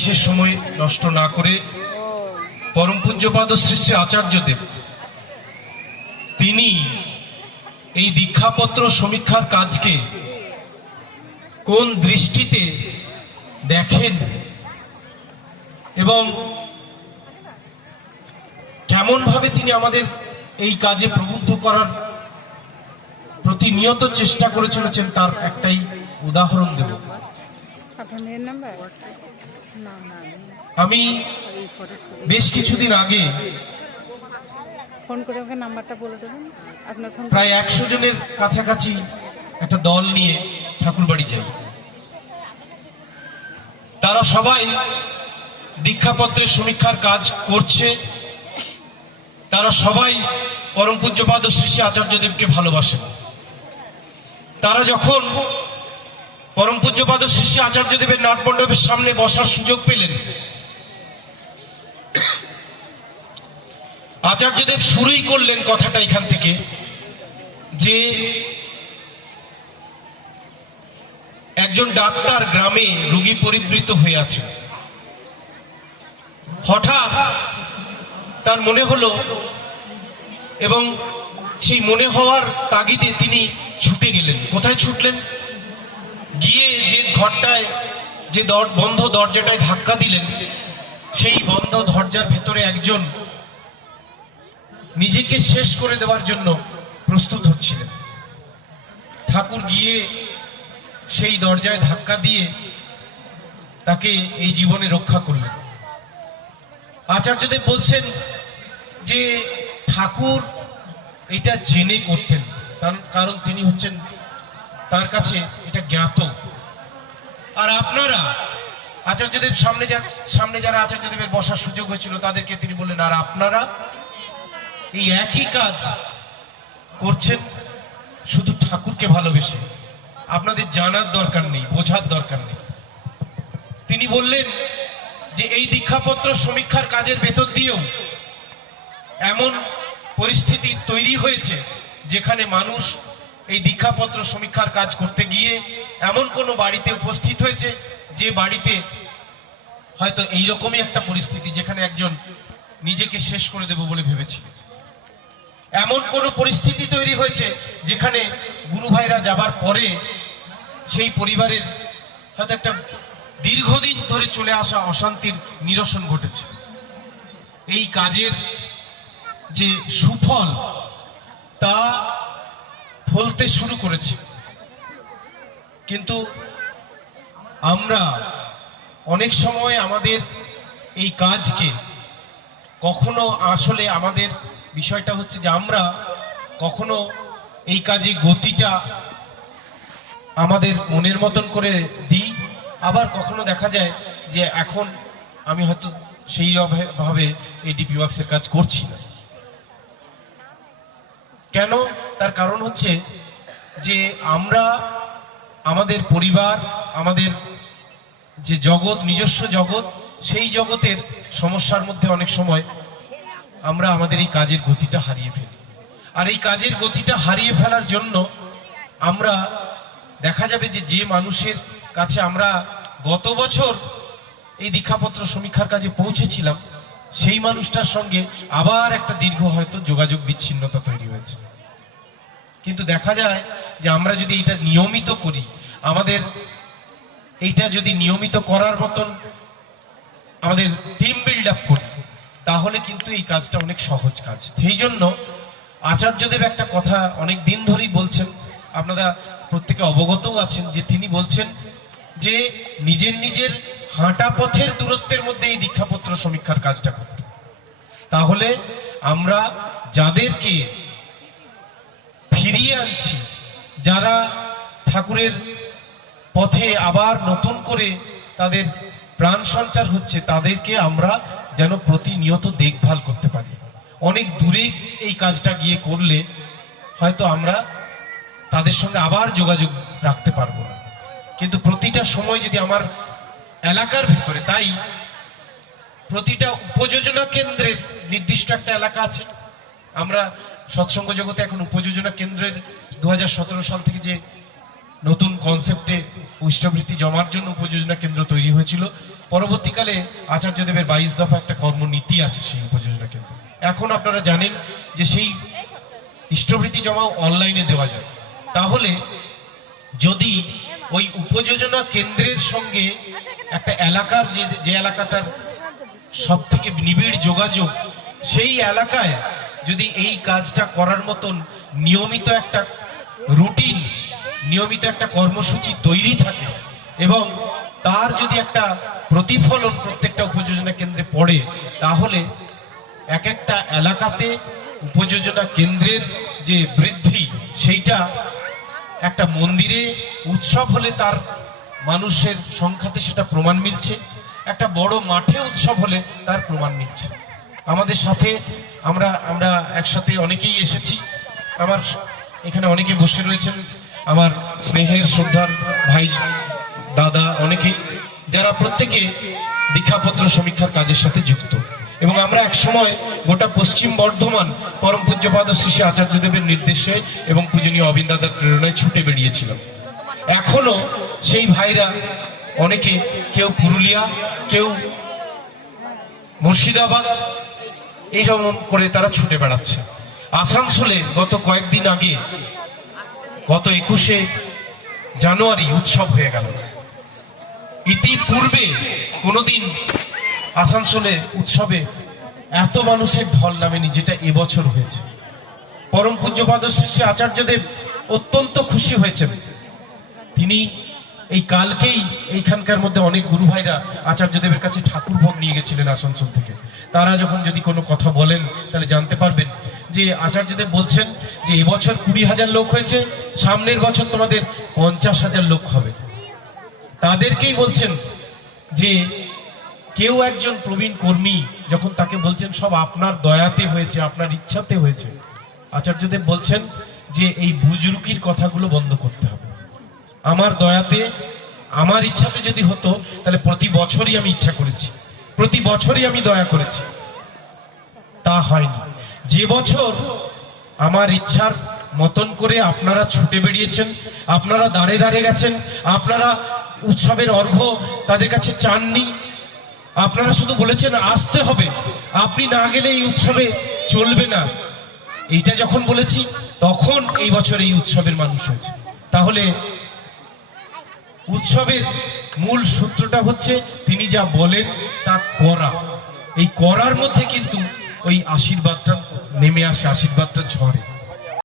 বিশেষ সময় নষ্ট না করে পরম পূজ্যপাদ শ্রী শ্রী আচার্যদেব তিনি এই দীক্ষাপত্র সমীক্ষার কাজকে কোন দৃষ্টিতে দেখেন এবং কেমন ভাবে তিনি আমাদের এই কাজে প্রবুদ্ধ করার প্রতিনিয়ত চেষ্টা করে চলেছেন তার একটাই উদাহরণ দেব। আমি বেশ কিছুদিন আগে প্রায় 100 জনের কাছাকাছি একটা দল নিয়ে ঠাকুরবাড়ি যাই। তারা সবাই দীক্ষাপত্রের সমীক্ষার কাজ করছে, তারা সবাই পরম পূজ্যপাদ শ্রী শ্রী আচার্যদেবকে ভালোবাসেন। তারা যখন পরম পূজ্যপাদ শ্রী শ্রী আচার্যদেবের নাটমণ্ডপের সামনে বসার সুযোগ পেলেন, আচার্যদেব শুরুই করলেন কথাটা এখান থেকে যে একজন ডাক্তার গ্রামে রোগী পরিবৃত হয়ে আছেন। হঠাৎ তার মনে হলো এবং সেই মনে হওয়ার তাগিদে তিনি ছুটে গেলেন। কোথায় ছুটলেন? গিয়ে যে ঘরটায় যে বন্ধ দরজাটায় ধাক্কা দিলেন, সেই বন্ধ দরজার ভেতরে একজন নিজেকে শেষ করে দেওয়ার জন্য প্রস্তুত হচ্ছিলেন। ঠাকুর গিয়ে সেই দরজায় ধাক্কা দিয়ে তাকে এই জীবনে রক্ষা করলেন। আচার্যদেব বলছেন যে ঠাকুর এটা জেনে করতেন, কারণ তিনি হচ্ছেন তার কাছে এটা জ্ঞাত। আর আপনারা আচার্যদেব সামনে যারা আচার্যদেবের বসার সুযোগ হয়েছিল তাদেরকে তিনি বললেন, আর আপনারা এই একই কাজ করছেন শুধু ঠাকুরকে ভালোবেসে, আপনাদের জানার দরকার নেই, বোঝার দরকার নেই। তিনি বললেন যে এই দীক্ষাপত্র সমীক্ষার কাজের ভেতর দিয়েও এমন পরিস্থিতি তৈরি হয়েছে যেখানে মানুষ এই দীক্ষাপত্র সমীক্ষার কাজ করতে গিয়ে এমন কোনো বাড়িতে উপস্থিত হয়েছে যে বাড়িতে হয়তো এইরকমই একটা পরিস্থিতি যেখানে একজন নিজেকে শেষ করে দেব বলে ভেবেছিল। এমন কোন পরিস্থিতি তৈরি হয়েছে যেখানে গুরু ভাইরা যাবার পরে সেই পরিবারের হয়তো একটা দীর্ঘদিন ধরে চলে আসা অশান্তির নিরসন ঘটেছে। এই কাজের যে সুফল তা ফলতে শুরু করেছে। কিন্তু আমরা অনেক সময় আমাদের এই কাজকে কখনো আসলে আমাদের বিষয়টা হচ্ছে যে আমরা কখনো এই কাজে গতিটা আমাদের মনের মতন করে দিই, আবার কখনো দেখা যায় যে এখন আমি হয়তো সেই ভাবে এই ডিপি ওয়ার্কসের কাজ করছি না। কেন? তার কারণ হচ্ছে যে আমরা আমাদের পরিবার, আমাদের যে জগৎ, নিজস্ব জগৎ, সেই জগতের সমস্যার মধ্যে অনেক সময় আমরা আমাদের এই কাজের গতিটা হারিয়ে ফেলি। আর এই কাজের গতিটা হারিয়ে ফেলার জন্য আমরা দেখা যাবে যে মানুষের কাছে আমরা গত বছর এই দীক্ষাপত্র সমীক্ষার কাজে পৌঁছেছিলাম, সেই মানুষটার সঙ্গে আবার একটা দীর্ঘ হয়তো যোগাযোগ বিচ্ছিন্নতা তৈরি হয়েছে। কিন্তু দেখা যায় যে আমরা যদি এটা নিয়মিত করি, আমাদের এইটা যদি নিয়মিত করার মতন আমাদের টিম বিল্ড আপ করি, তাহলে কিন্তু এই কাজটা অনেক সহজ কাজ। সেই জন্য আচার্যদেব একটা কথা অনেক দিন ধরেই বলছেন, আপনারা প্রত্যেকে অবগতও আছেন যে তিনি বলছেন যে নিজের হাঁটা পথের দূরত্বের মধ্যে এই দীক্ষাপত্র সমীক্ষার কাজটা করতে। তাহলে আমরা যাদেরকে ফিরিয়ে আনছি, যারা ঠাকুরের পথে আবার নতুন করে তাদের প্রাণ সঞ্চার হচ্ছে, তাদেরকে আমরা যেন প্রতিনিয়ত দেখভাল করতে পারি। অনেক দূরে এই কাজটা গিয়ে করলে হয়তো আমরা তাদের সঙ্গে আবার যোগাযোগ রাখতে পারবো না। কিন্তু প্রতিটা সময় যদি আমার এলাকার ভেতরে, তাই প্রতিটা উপযোজনা কেন্দ্রের নির্দিষ্ট একটা এলাকা আছে। আমরা সৎসঙ্গ জগতে এখন উপযোজনা কেন্দ্রের 2017 সাল থেকে যে নতুন কনসেপ্টে উষ্টবৃত্তি জমার জন্য উপযোজনা কেন্দ্র তৈরি হয়েছিল, পরবর্তীকালে আচার্যদেবের 22 দফা একটা কর্মনীতি আছে সেই উপযোজনা কেন্দ্রে। এখন আপনারা জানেন যে সেই ইষ্টভৃতি জমা অনলাইনে দেওয়া যায়। তাহলে যদি ওই উপযোজনা কেন্দ্রের সঙ্গে একটা এলাকার যে এলাকাটার সব থেকে নিবিড় যোগাযোগ, সেই এলাকায় যদি এই কাজটা করার মতন নিয়মিত একটা রুটিন, নিয়মিত একটা কর্মসূচি তৈরি থাকে এবং তার যদি একটা প্রতিফলন প্রত্যেকটা উপযোজনা কেন্দ্রে পড়ে, তাহলে এক একটা এলাকাতে উপযোজনা কেন্দ্রের যে বৃদ্ধি, সেইটা একটা মন্দিরে উৎসব হলে তার মানুষের সংখ্যাতে সেটা প্রমাণ মিলছে, একটা বড় মাঠে উৎসব হলে তার প্রমাণ মিলছে। আমাদের সাথে আমরা একসাথে অনেকেই এসেছি, আমার এখানে অনেকে বসে রয়েছেন, আমার স্নেহের শ্রদ্ধার ভাই দাদা অনেকেই, যারা প্রত্যেকে দীক্ষাপত্র সমীক্ষার কাজের সাথে যুক্ত। এবং আমরা এক সময় গোটা পশ্চিম বর্ধমান পরম পূজ্যপাদ শ্রী শ্রী আচার্যদেবের নির্দেশে এবং পূজনীয় অবিন দাদার প্রেরণায় ছুটে বেরিয়েছিলাম। এখনো সেই ভাইরা অনেকে, কেউ পুরুলিয়া, কেউ মুর্শিদাবাদ, এইরকম করে তারা ছুটে বেড়াচ্ছে। আসানসোলে গত কয়েকদিন আগে, গত 21শে জানুয়ারি উৎসব হয়ে গেল। ইতিপূর্বে কোনোদিন আসানসোলে উৎসবে এত মানুষের ঢল নামেনি যেটা এবছর হয়েছে। পরম পূজ্যপাদ শ্রী শ্রী আচার্যদেব অত্যন্ত খুশি হয়েছেন। তিনি এই কালকেই এইখানকার মধ্যে অনেক গুরু ভাইরা আচার্যদেবের কাছে ঠাকুর ভোগ নিয়ে গেছিলেন আসানসোল থেকে। তারা যখন যদি কোনো কথা বলেন তাহলে জানতে পারবেন যে আচার্যদেব বলছেন যে এবছর 20,000 লোক হয়েছে, সামনের বছর তোমাদের 50,000 লোক হবে। তাদেরকেই বলছেন যে কেউ একজন প্রবীণ কর্মী যখন তাকে বলছেন সব আপনার দয়াতে হয়েছে, আপনার ইচ্ছাতে হয়েছে, আচার্যদেব বলছেন যে এই বুজরুকির কথাগুলো বন্ধ করতে হবে। আমার দয়াতে, আমার ইচ্ছাতে যদি হতো তাহলে প্রতি বছরই আমি ইচ্ছা করেছি, প্রতি বছরই আমি দয়া করেছি, তা হয়নি। যে বছর আমার ইচ্ছার মতন করে আপনারা ছুটে বেরিয়েছেন, আপনারা দাঁড়ে দাঁড়ে গেছেন, আপনারা উৎসবের অর্ঘ্য তাদের কাছে চাননি, আপনারা শুধু বলেছেন আসতে হবে, আপনি না গেলে এই উৎসবে চলবে না, এইটা যখন বলেছি তখন এই বছর এই উৎসবের মানুষ হয়েছে। তাহলে উৎসবের মূল সূত্রটা হচ্ছে তিনি যা বলেন তা করা। এই করার মধ্যে কিন্তু ওই আশীর্বাদটা নেমে আসে, আশীর্বাদটা ঝরে।